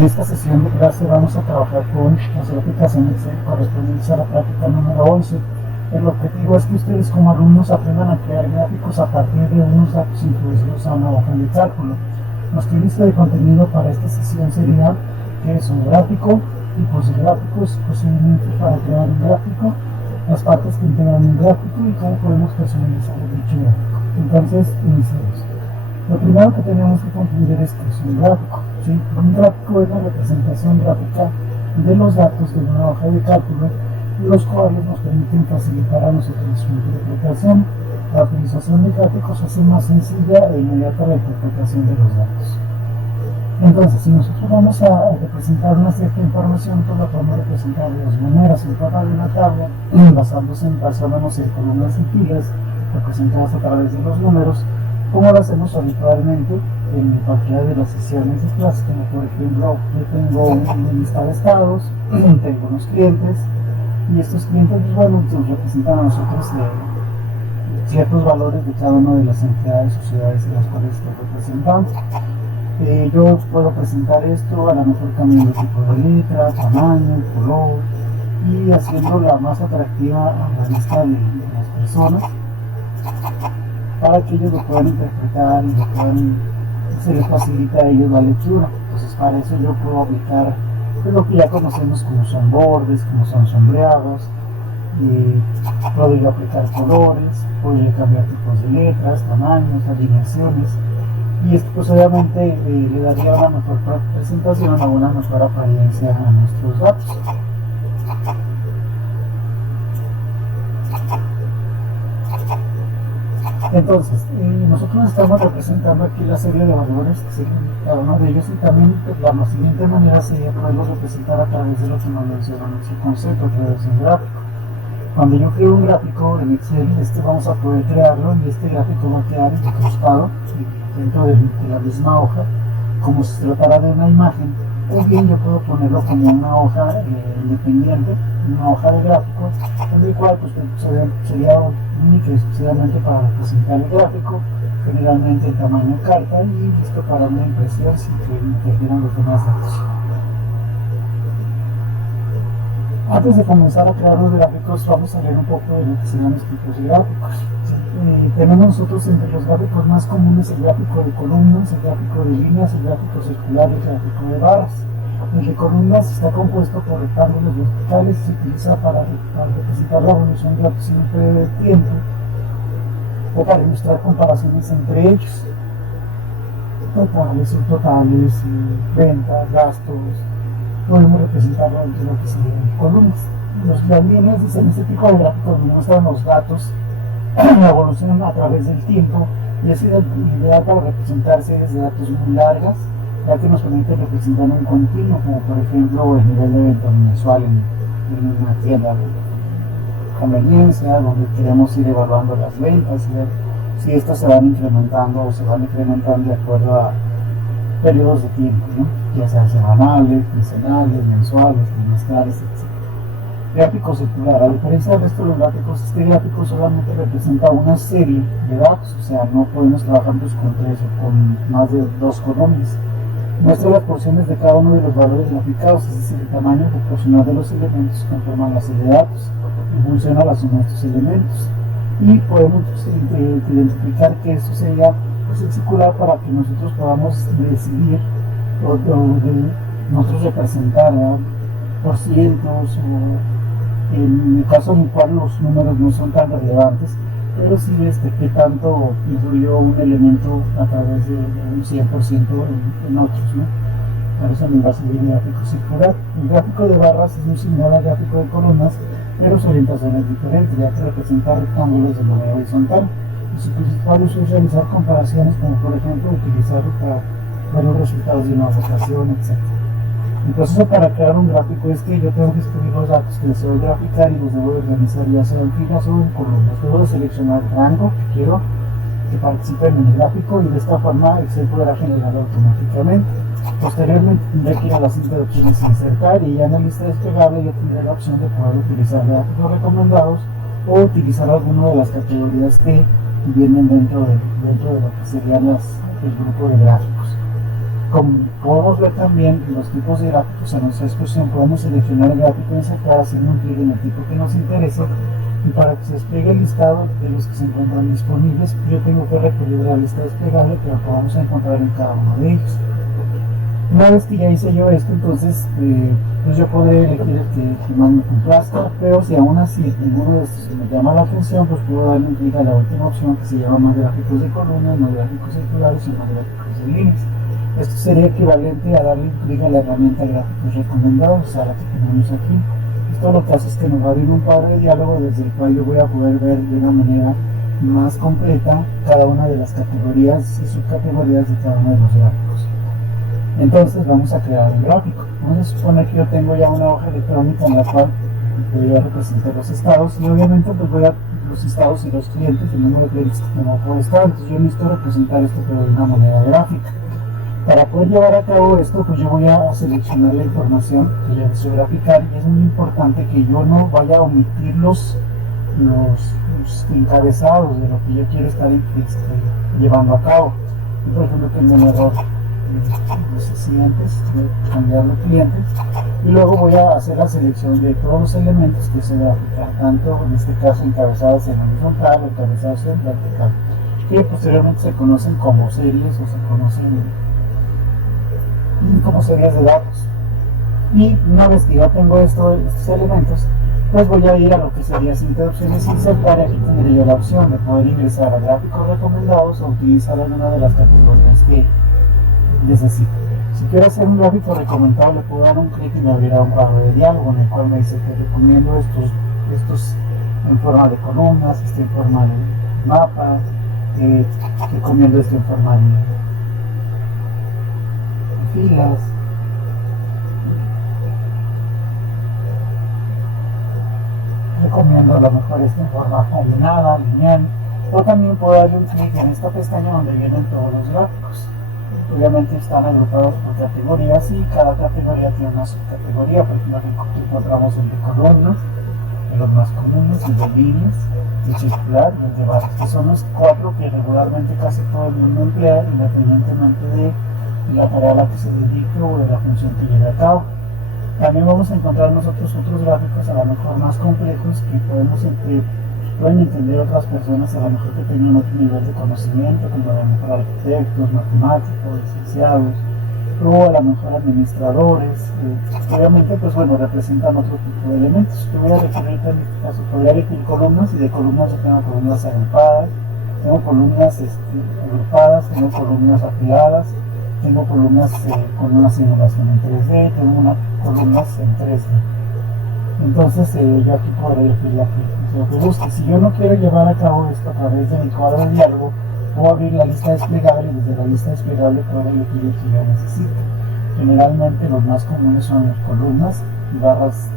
En esta sesión de clase vamos a trabajar con las gráficas en Excel correspondientes a la práctica número 11. El objetivo es que ustedes como alumnos aprendan a crear gráficos a partir de unos datos introducidos a una hoja de cálculo. Nuestra lista de contenido para esta sesión sería qué es un gráfico, tipos de gráficos, procedimientos para crear un gráfico, las partes que integran un gráfico y cómo podemos personalizar dicho gráfico. Entonces, iniciemos. Lo primero que tenemos que comprender es que es un gráfico. ¿Sí? Un gráfico es la representación gráfica de los datos de una hoja de cálculo, los cuales nos permiten facilitar a nosotros su interpretación. La utilización de gráficos hace más sencilla e inmediata la interpretación de los datos. Entonces, si nosotros vamos a representar una cierta información, pues la podemos representar de dos maneras: en forma de una tabla, basándonos en columnas y filas representadas a través de los números, como lo hacemos habitualmente en cualquiera de las sesiones de clases, como por ejemplo, yo tengo una lista de estados, tengo unos clientes, y estos clientes, bueno, nos representan a nosotros ciertos valores de cada una de las entidades o ciudades en las cuales estoy representando. Yo puedo presentar esto a lo mejor cambiando tipo de letra, tamaño, color, y haciéndola más atractiva a la vista de las personas, para que ellos lo puedan interpretar y se les facilita a ellos la lectura. Entonces, para eso yo puedo aplicar lo que ya conocemos como son bordes, como son sombreados, puedo yo aplicar colores, puedo yo cambiar tipos de letras, tamaños, alineaciones, y esto pues obviamente le daría una mejor presentación o una mejor apariencia a nuestros datos. Entonces, nosotros estamos representando aquí la serie de valores que serían cada uno de ellos, y también la siguiente manera sería poderlo representar a través de lo que nos mencionamos el concepto, a través de un gráfico. Cuando yo creo un gráfico en Excel, vamos a poder crearlo, y este gráfico va a quedar incrustado dentro de la misma hoja, como si se tratara de una imagen, o bien yo puedo ponerlo como una hoja independiente, una hoja de gráficos, en el cual pues, sería única y exclusivamente para representar el gráfico, generalmente en tamaño carta, y listo para una impresión sin que interfieran los demás datos. Antes de comenzar a crear los gráficos, vamos a leer un poco de lo que serían los tipos de gráficos. Tenemos nosotros entre los gráficos más comunes el gráfico de columnas, el gráfico de líneas, el gráfico circular y el gráfico de barras. El de columnas está compuesto por rectángulos verticales y se utiliza para representar la evolución de datos en un periodo de tiempo o para ilustrar comparaciones entre ellos. Totales, ventas, gastos. Podemos representarlo entre lo que serían columnas. Las líneas dicen este tipo de gráficos nos muestran los datos, la evolución a través del tiempo, y es ideal para representarse desde datos muy largas, ya que nos permite representar un continuo, como por ejemplo el nivel de venta mensual en una tienda de conveniencia, donde queremos ir evaluando las ventas y ver si estas se van incrementando o se van incrementando de acuerdo a periodos de tiempo, ¿no? Ya sea semanales, quincenales, mensuales, trimestrales, etc. Gráfico circular. A diferencia del resto de los gráficos, este gráfico solamente representa una serie de datos, o sea, no podemos trabajar con 3 o con más de 2 columnas. Muestra las porciones de cada uno de los valores graficados, es decir, el tamaño proporcional de los elementos que conforman la serie de datos, en función a la suma de estos elementos. Y podemos identificar que esto sería el circular para que nosotros podamos decidir o nosotros representar por cientos, o en el caso en el cual los números no son tan relevantes, pero sí qué tanto influyó un elemento a través de un 100% en otros, ¿no? Por eso nos va a servir el gráfico circular. El gráfico de barras es muy similar al gráfico de columnas, pero su orientación es diferente, ya que representa rectángulos de manera horizontal. Y su principal uso es realizar comparaciones, como por ejemplo utilizarlo para ver los resultados de una votación, etc. El proceso para crear un gráfico es que yo tengo que escribir los datos que deseo graficar y los debo de organizar ya sea en filas o en columnas. Debo de seleccionar el rango que quiero que participen en el gráfico, y de esta forma Excel podrá generarlo automáticamente. Posteriormente tendré que ir a la cinta de opciones insertar, y ya en la lista desplegable yo tendré la opción de poder utilizar gráficos recomendados o utilizar alguna de las categorías que vienen dentro de lo que serían el grupo de gráficos. Como podemos ver también en los tipos de gráficos en nuestra exposición, podemos seleccionar el gráfico insertar haciendo un clic en el tipo que nos interese, y para que se despliegue el listado de los que se encuentran disponibles, yo tengo que recurrir a la lista desplegable que vamos a encontrar en cada uno de ellos. Una vez que ya hice yo esto, entonces pues yo podré elegir el que más me complazca, pero si aún así ninguno de estos me llama la atención, pues puedo darle un clic a la última opción que se llama más gráficos de columnas, más gráficos circulares y más gráficos de líneas. Esto sería equivalente a darle un clic a la herramienta gráficos recomendados, o sea, la que tenemos aquí. Esto lo que hace es que nos va a abrir un cuadro de diálogo desde el cual yo voy a poder ver de una manera más completa cada una de las categorías y subcategorías de cada uno de los gráficos. Entonces vamos a crear un gráfico. Vamos a suponer que yo tengo ya una hoja electrónica en la cual voy a representar los estados y obviamente pues voy a los estados y los clientes, el número de clientes que tengo por estado. Entonces yo necesito representar esto pero de una manera gráfica. Para poder llevar a cabo esto, pues yo voy a seleccionar la información que yo deseo graficar, y es muy importante que yo no vaya a omitir los encabezados de lo que yo quiero estar llevando a cabo. Yo, por ejemplo, tengo un error no sé si antes voy a cambiar de clientes y luego voy a hacer la selección de todos los elementos que se grafican, tanto en este caso encabezados en horizontal o encabezados en vertical, que posteriormente se conocen como series o se conocen como series de datos. Y una vez que ya tengo estos elementos, pues voy a ir a lo que sería cinta de opciones y insertar, y aquí tendré yo la opción de poder ingresar a gráficos recomendados o utilizar alguna de las categorías que necesito. Si quiero hacer un gráfico recomendado, le puedo dar un clic y me abrirá un cuadro de diálogo en el cual me dice que recomiendo estos en forma de columnas, en forma de mapa, recomiendo esto en forma de filas. Recomiendo a lo mejor esto en forma combinada, lineal, o también puedo darle un clic en esta pestaña donde vienen todos los gráficos. Obviamente están agrupados por categorías y cada categoría tiene una subcategoría. Por ejemplo, aquí encontramos el de columnas, de los más comunes, el de líneas, el circular y el de barras, que son los cuatro que regularmente casi todo el mundo emplea, independientemente de la tarea a la que se dedique o de la función que lleve a cabo. También vamos a encontrar nosotros otros gráficos a lo mejor más complejos que pueden entender otras personas, a lo mejor que tengan otro nivel de conocimiento, como a lo mejor arquitectos, matemáticos, licenciados, o a lo mejor administradores. Obviamente, pues bueno, representan otro tipo de elementos. Yo voy a referir en este caso, podría elegir columnas, y de columnas yo tengo columnas agrupadas, tengo columnas agrupadas, tengo columnas apiladas, tengo columnas con una simulación en 3D, tengo columnas en 3D. Entonces yo aquí podré elegir lo que busque. Si yo no quiero llevar a cabo esto a través de mi cuadro de diálogo, puedo abrir la lista desplegable y desde la lista desplegable puedo elegir el que yo necesito. Generalmente los más comunes son las columnas y barras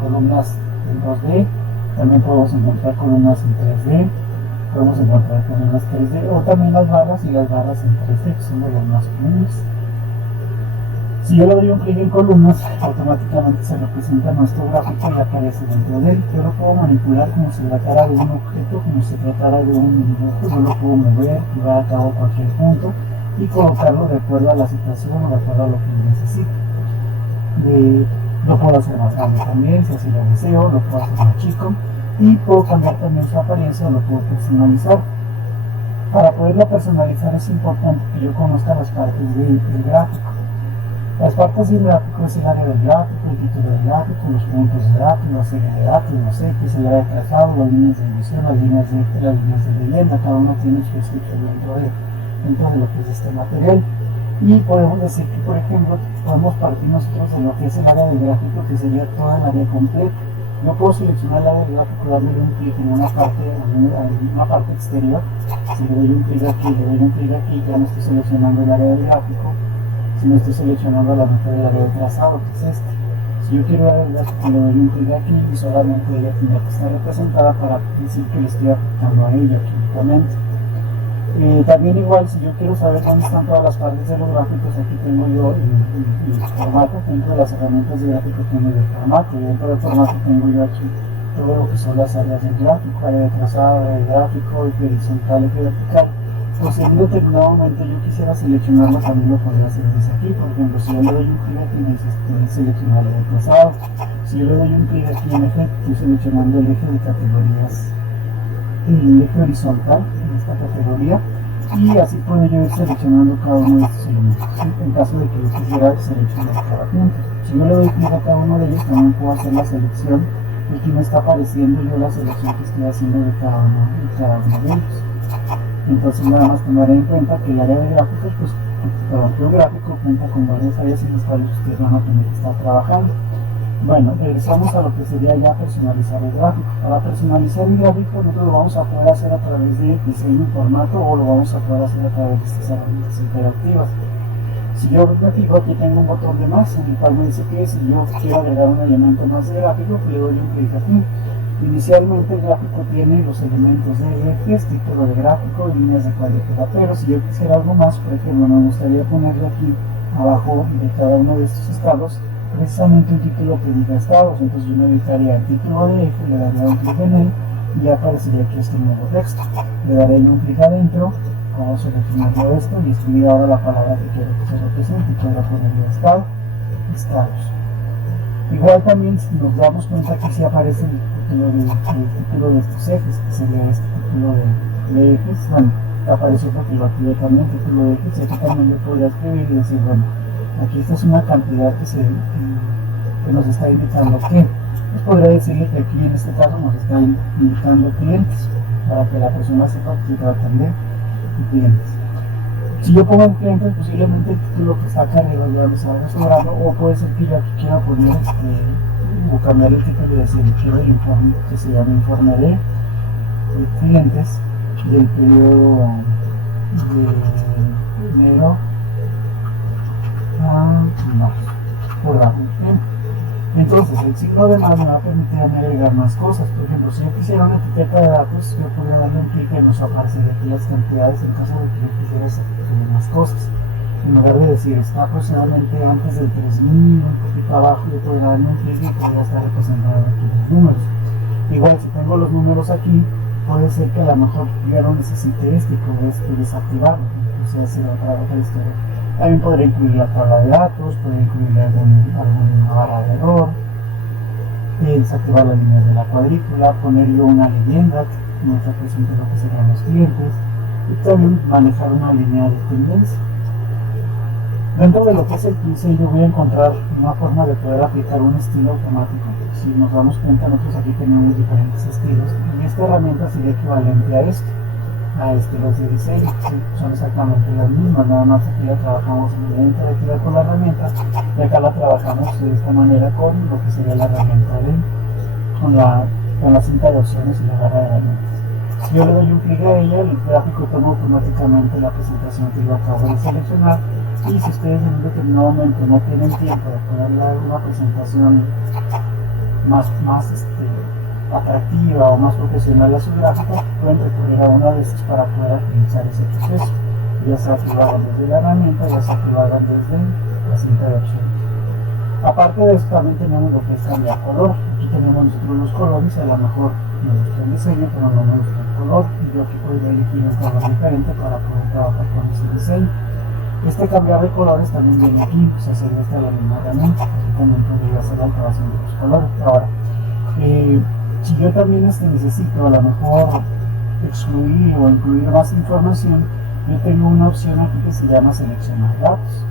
columnas en 2D. También podemos encontrar columnas en 3D, podemos encontrar columnas 3D o también las barras y las barras en 3D, que son de los más comunes. Si yo le doy un clic en columnas, automáticamente se representa nuestro gráfico y aparece dentro de él. Yo lo puedo manipular como si tratara de un objeto, como si tratara de un dibujo. Yo lo puedo mover, llevar a cabo cualquier punto y colocarlo de acuerdo a la situación o de acuerdo a lo que necesite. Lo puedo hacer más grande también, si así lo deseo, lo puedo hacer más chico y puedo cambiar también su apariencia o lo puedo personalizar. Para poderlo personalizar es importante que yo conozca las partes del gráfico. Las partes del gráfico es el área del gráfico, el título del gráfico, los puntos del gráfico, la serie de datos, los X, el área de trazado, las líneas de división, las líneas de leyenda. Cada uno tiene su descripción dentro de lo que es este material. Y podemos decir que, por ejemplo, podemos partir nosotros de lo que es el área del gráfico, que sería toda el área completa. Yo puedo seleccionar el área del gráfico, darle un clic en una parte exterior. Si le doy un clic aquí, le doy un clic aquí, ya no estoy seleccionando el área del gráfico, sino estoy seleccionando la mitad del área de trazado, que es este. Si yo quiero ver el gráfico, le doy un clic aquí y solamente ella tiene que estar representada para decir que le estoy afectando a ella químicamente. También igual, si yo quiero saber dónde están todas las partes de los gráficos, aquí tengo yo el formato. Dentro de las herramientas de gráfico tengo yo el formato, y dentro del formato tengo yo aquí todo lo que son las áreas del gráfico, área de trazado, área de gráfico, eje horizontal, eje vertical. pues en un determinado momento yo quisiera seleccionarlo, también lo podría hacer desde aquí. Por ejemplo, si yo le doy un clic aquí, me dice seleccionar el desplazado. Si yo le doy un clic aquí en eje, estoy seleccionando el eje de categorías, el eje horizontal en esta categoría, y así puedo yo ir seleccionando cada uno de estos elementos, ¿sí? En caso de que yo quisiera seleccionar cada punto. Si yo le doy clic a cada uno de ellos, también puedo hacer la selección. Aquí me está apareciendo yo la selección que estoy haciendo de cada uno de ellos. Entonces nada más tomar en cuenta que el área de gráficos, pues el computador gráfico cuenta con varias áreas en las cuales ustedes van a tener que estar trabajando. Bueno, regresamos a lo que sería ya personalizar el gráfico. Para personalizar el gráfico nosotros lo vamos a poder hacer a través de diseño en formato, o lo vamos a poder hacer a través de estas herramientas interactivas. Si yo me fijo, aquí tengo un botón de más en el cual me dice que si yo quiero agregar un elemento más de gráfico, le doy un clic aquí. Inicialmente el gráfico tiene los elementos de ejes, título de gráfico y líneas de cuadrícula, pero si yo quisiera algo más, por ejemplo, me gustaría ponerle aquí abajo de cada uno de estos estados precisamente un título que diga estados. Entonces yo me ubicaría el título de eje, le daría un clic en él y ya aparecería aquí este nuevo texto. Le daré un clic adentro, vamos a seleccionar esto y escribir ahora la palabra que quiero que se represente, y podrá ponerle estado, estados. Igual también, si nos damos cuenta que si aparece el título de estos ejes, que sería este título de ejes, bueno, apareció porque lo activé también, título de ejes, y aquí también yo podría escribir y decir, bueno, aquí esta es una cantidad que nos está indicando que, pues podría decirle que aquí en este caso nos está indicando clientes, para que la persona sepa que se tratan de clientes. Si yo pongo en clientes, posiblemente el título que está acá arriba ya me salga sobrando, o puede ser que yo aquí quiera poner o cambiar el título y decir quiero el informe que se llama informe de clientes del periodo de enero a marzo, por ejemplo. Entonces el signo de más me va a permitir agregar más cosas. Por ejemplo, si yo quisiera una etiqueta de datos, yo podría darle un clic y nos aparecería aquí las cantidades en caso de que yo quisiera hacer más cosas. En lugar de decir está aproximadamente antes del 3000, un poquito abajo, yo podría darle un clic y podría estar representando aquí los números. Igual si tengo los números aquí, puede ser que a lo mejor yo no necesite este y puedo desactivarlo. Entonces se va a trabajar esto. También podría incluir la tabla de datos, podría incluir alguna barra de error, desactivar las líneas de la cuadrícula, poner yo una leyenda que nos represente lo que serían los clientes, y también manejar una línea de tendencia. Dentro de lo que es el pincel yo voy a encontrar una forma de poder aplicar un estilo automático. Si nos damos cuenta, nosotros aquí tenemos diferentes estilos, y esta herramienta sería equivalente a esto. A estilos de diseño, sí, son exactamente las mismas, nada más aquí la trabajamos mediante activar con la herramienta, y acá la trabajamos de esta manera con lo que sería la herramienta con la cinta de opciones y la barra de herramientas. Si yo le doy un clic a ella, el gráfico toma automáticamente la presentación que yo acabo de seleccionar, y si ustedes en un determinado momento no tienen tiempo de poder dar una presentación más atractiva o más profesional a su gráfico, pueden recurrir a una de estas para poder agilizar ese proceso, ya sea activada desde la herramienta, ya sea activada desde la cinta de opciones. Aparte de eso, también tenemos lo que es cambiar color. Aquí tenemos nosotros los colores, a lo mejor me gusta el diseño, pero no me gusta el color, y yo aquí podría elegir un color diferente para poder trabajar con ese diseño. Este cambiar de colores también viene aquí, o sea, sería esta la misma herramienta. Aquí también podría hacer la alteración de los colores. Ahora, si yo también necesito a lo mejor excluir o incluir más información, yo tengo una opción aquí que se llama seleccionar datos.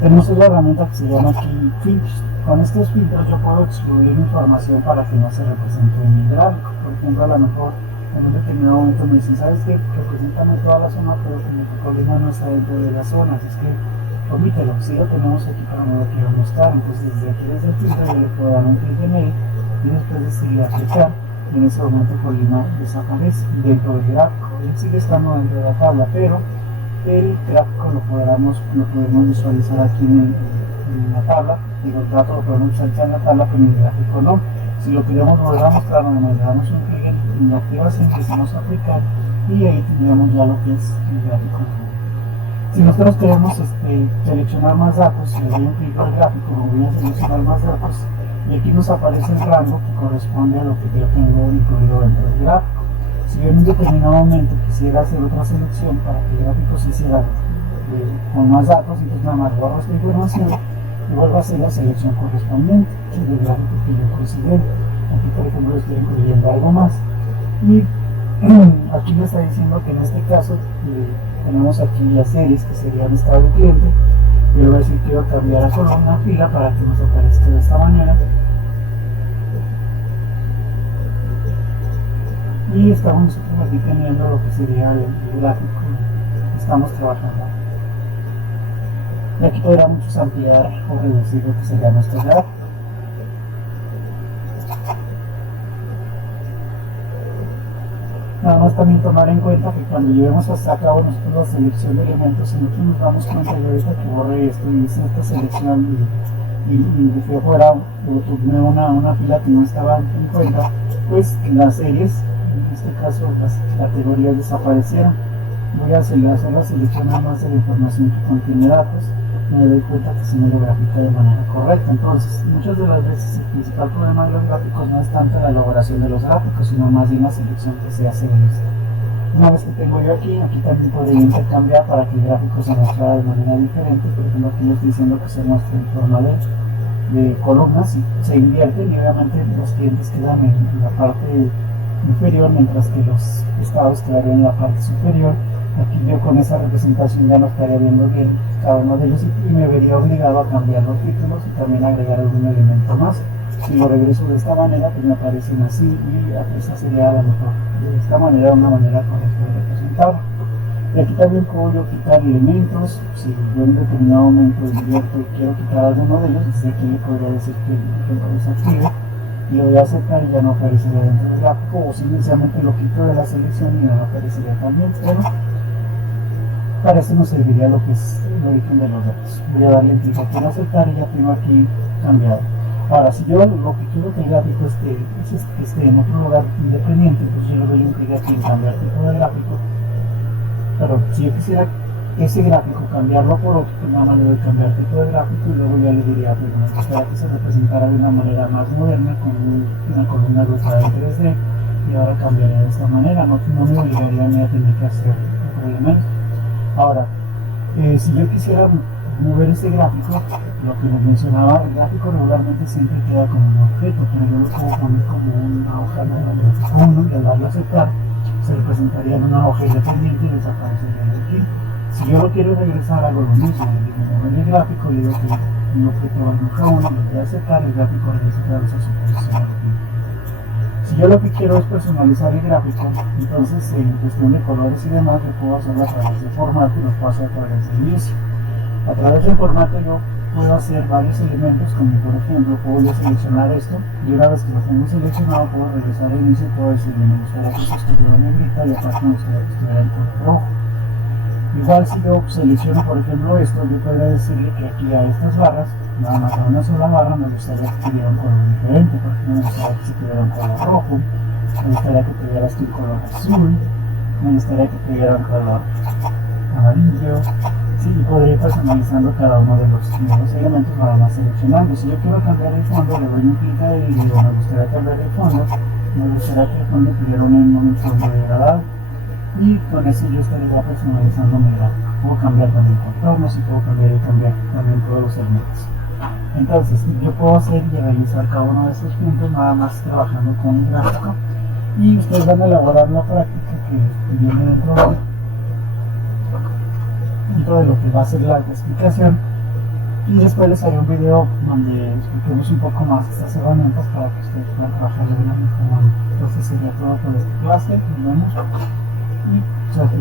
Tenemos otra herramienta que se llama aquí filtros. Con estos filtros yo puedo excluir información para que no se represente en mi gráfico. Por ejemplo, a lo mejor en un determinado momento me dicen, ¿sabes qué? Represéntame toda la zona, pero como tu colima no está dentro de la zona, así es que omítelo. Si lo tenemos aquí, pero no lo quiero mostrar. Entonces desde aquí, desde el filtro, yo le puedo dar un clic en él y después decidir aplicar, y en ese momento Colima desaparece dentro del gráfico. Él sigue estando dentro de la tabla, pero el gráfico lo podemos visualizar aquí en la tabla. Digo, el dato lo podemos visualizar en la tabla, pero en el gráfico no. Si lo queremos volver a mostrar, nos damos un clic en la activación, decimos aplicar, y ahí tendríamos ya lo que es el gráfico. Si nosotros queremos seleccionar más datos, le doy un clic al gráfico, voy a seleccionar más datos, y aquí nos aparece el rango que corresponde a lo que yo tengo incluido dentro del gráfico. Si si yo en un determinado momento quisiera hacer otra selección para que el gráfico se hiciera con más datos, entonces nada más borro esta información y vuelvo a hacer la selección correspondiente del gráfico que yo considero. Aquí por ejemplo estoy incluyendo algo más y aquí me está diciendo que en este caso tenemos aquí las series que serían estado cliente. Yo voy a decir que quiero cambiar a columna a fila para que nos aparezca de esta manera. Y estamos nosotros aquí teniendo lo que sería el gráfico que estamos trabajando. Y aquí podríamos ampliar o reducir lo que sería nuestro gráfico. Nada más también tomar en cuenta que cuando llevemos hasta a cabo nosotros la selección de elementos, si nosotros nos damos cuenta que ahorita que borré esto y hice esta selección y fui afuera o tomé una fila que no estaba en cuenta, pues las series, en este caso las categorías desaparecieron. Voy a hacer la selección nada más de la información que contiene datos, me doy cuenta que se me lo grafica de manera correcta. Entonces, muchas de las veces el principal problema de los gráficos no es tanto la elaboración de los gráficos, sino más bien la selección que se hace de esto. Una vez que tengo yo aquí también podría intercambiar para que el gráfico se muestre de manera diferente. Por ejemplo, aquí le estoy diciendo que se muestre en forma de columnas y se invierten y obviamente los clientes quedan en la parte inferior mientras que los estados quedarían en la parte superior. Aquí yo con esa representación ya no estaría viendo bien cada uno de ellos y me vería obligado a cambiar los títulos y también agregar algún elemento más. Si lo regreso de esta manera, pues me aparecen así y esa sería la mejor. De esta manera, una manera correcta de representarlo. Y aquí también puedo yo quitar elementos. Si yo en determinado momento invierto y quiero quitar alguno de ellos, desde aquí le podría decir que lo desactive y lo voy a aceptar y ya no aparecería dentro del gráfico, o simplemente lo quito de la selección y ya no aparecería también. Pero para esto nos serviría lo que es el origen de los datos. Voy a darle clic aquí en aceptar y ya tengo aquí cambiado. Ahora, si yo lo que quiero que el gráfico esté en otro lugar independiente, pues yo le doy un clic aquí en cambiar tipo de gráfico. Pero si yo quisiera ese gráfico cambiarlo por otro, pues nada más le doy cambiar tipo de gráfico y luego ya le diría, pues me gustaría que se representara de una manera más moderna con una columna agrupada en 3D y ahora cambiaría de esta manera, no me obligaría ni a tener que hacer otro elemento. Ahora, si yo quisiera mover ese gráfico, lo que les mencionaba, el gráfico regularmente siempre queda como un objeto, pero yo lo puedo poner como una hoja nueva, y al darle a aceptar, se representaría en una hoja independiente y desaparecería aquí. Si yo lo quiero regresar, hago lo mismo, le digo mover el gráfico y digo que un objeto va en hoja 1, le doy a aceptar, el gráfico regresa otra vez a su posición aquí. Si yo lo que quiero es personalizar el gráfico, entonces en cuestión de colores y demás, yo puedo hacerlo a través de formato y lo puedo hacer a través del inicio. A través del formato yo puedo hacer varios elementos, como por ejemplo, puedo yo seleccionar esto y una vez que lo tengo seleccionado, puedo regresar al inicio y puedo decirle, me gustaría que esto estuviera en negrita y aparte me gustaría que estuviera en color rojo. Igual si yo selecciono por ejemplo esto, yo podría decirle que aquí a estas barras, nada más a una sola barra, me gustaría que tuviera un color diferente. Por ejemplo, me gustaría que tuviera un color rojo, me gustaría que tuviera este color azul, me gustaría que tuviera un color amarillo. Sí, y podría ir personalizando cada uno de los elementos nada más seleccionando. Si yo quiero cambiar el fondo, le doy un clic ahí y digo, me gustaría cambiar el fondo, me gustaría que el fondo tuviera un fondo degradado. Y con eso yo estaría personalizando mi gráfico. Puedo cambiar también contornos y puedo cambiar también todos los elementos. Entonces, yo puedo hacer y realizar cada uno de estos puntos nada más trabajando con el gráfico. Y ustedes van a elaborar la práctica que viene dentro de lo que va a ser la explicación. Y después les haré un video donde expliquemos un poco más estas herramientas para que ustedes puedan trabajar de una mejor manera. Entonces sería todo por esta clase. Nos vemos. Y suerte.